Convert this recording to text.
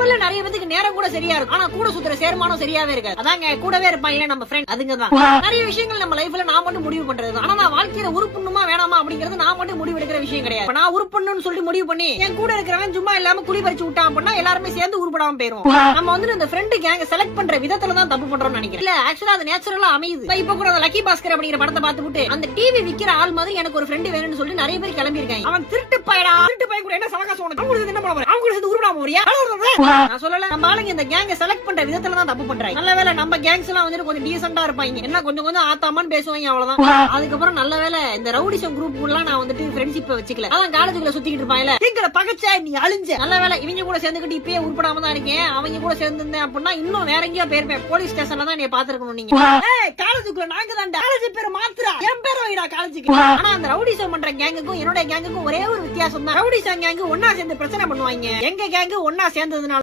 நம்மள நிறைய பேருக்கு நேரம் கூட சரியா இருக்கும், ஆனா கூட சுத்துற சேர்மானம் சரியாவே இருக்காது. அதாங்க கூடவே இருப்பாங்க நம்ம ஃப்ரெண்ட், அதுங்கதான். நிறைய விஷயங்கள் நம்ம லைஃப்ல நான் மட்டும் முடிவு பண்றது, ஆனா நான் வாழ்க்கையில உருப்பண்ணுமா வேணாமா அப்படிங்கறது நான் மட்டும் முடிவு எடுக்கிற விஷயம் கிடையாது. நான் உருப்பண்ணுன்னு சொல்லிட்டு முடிவு பண்ணி என் கூட இருக்கிறவன் சும்மா இல்லாம குழி பறிச்சு விட்டான் அப்படின்னா எல்லாருமே சேர்ந்து உருப்படாம போயிரும். நம்ம வந்து இந்த ஃப்ரெண்ட் கேங்க செலக்ட் பண்ற விதத்துல தான் தப்பு பண்றோம்னு நினைக்கிறேன். இல்ல ஆக்சுவலா அது நேச்சுரலா அமையுது. இப்ப கூட அந்த லக்கி பாஸ்கர் அப்படிங்கிற படத்தை பார்த்துட்டு அந்த டிவி விக்கிற ஆள் மாதிரி எனக்கு ஒரு ஃப்ரெண்ட் வேணும்னு சொல்லிட்டு நிறைய பேர் கிளம்பி இருக்காங்க. அவன் திருட்டு பையடா, திருட்டு பையன் கூட என்ன சவகாசம் உனக்கு? அவங்களுக்கு என்ன பண்ண அவங்க சேர்ந்து உருப்படாம போறியா? நான் சொல்லல, நம்ம ஆளுங்க இந்த கேங்க செலக்ட் பண்ற விதத்துல தான் தப்பு பண்றாங்க. நல்ல வேளை நம்ம கேங்ஸ் எல்லாம் வந்து கொஞ்சம் டீசெண்டா இருப்பாங்க, என்ன கொஞ்சம் கொஞ்சம் ஆத்தாமான்னு பேசுவாங்க, அவ்வளவுதான். அதுக்கப்புறம் நல்ல வேளை இந்த ரவுடிசம் குரூப் எல்லாம் நான் வந்துட்டு ஃப்ரெண்ட்ஷிப் வச்சுக்கல. அதான் காலேஜுக்குள்ள சுத்திக்கிட்டு இருப்பாங்கல, எங்களை பகச்ச நீ அழிஞ்ச. நல்ல வேளை இவங்க கூட சேர்ந்துக்கிட்டு இப்பயே உருப்படாம தான் இருக்கேன். அவங்க கூட சேர்ந்து அப்படின்னா இன்னும் வேற எங்கேயோ போயிருப்பேன். போலீஸ் ஸ்டேஷன்ல தான் நீ பாத்துருக்கணும். நீங்க காலேஜுக்குள்ள நாங்க தான் காலேஜ் பேரை மாத்துறா, என் பேரை வைடா காலேஜுக்கு. ஆனா அந்த ரவுடிசம் பண்ற கேங்குக்கும் என்னோட கேங்குக்கும் ஒரே ஒரு வித்தியாசம் தான். ரவுடிசம் கேங்கு ஒன்னா சேர்ந்து பிரச்சனை பண்ணுவாங்க, எங்க கேங்கு ஒன்னா சேர்ந்ததுனால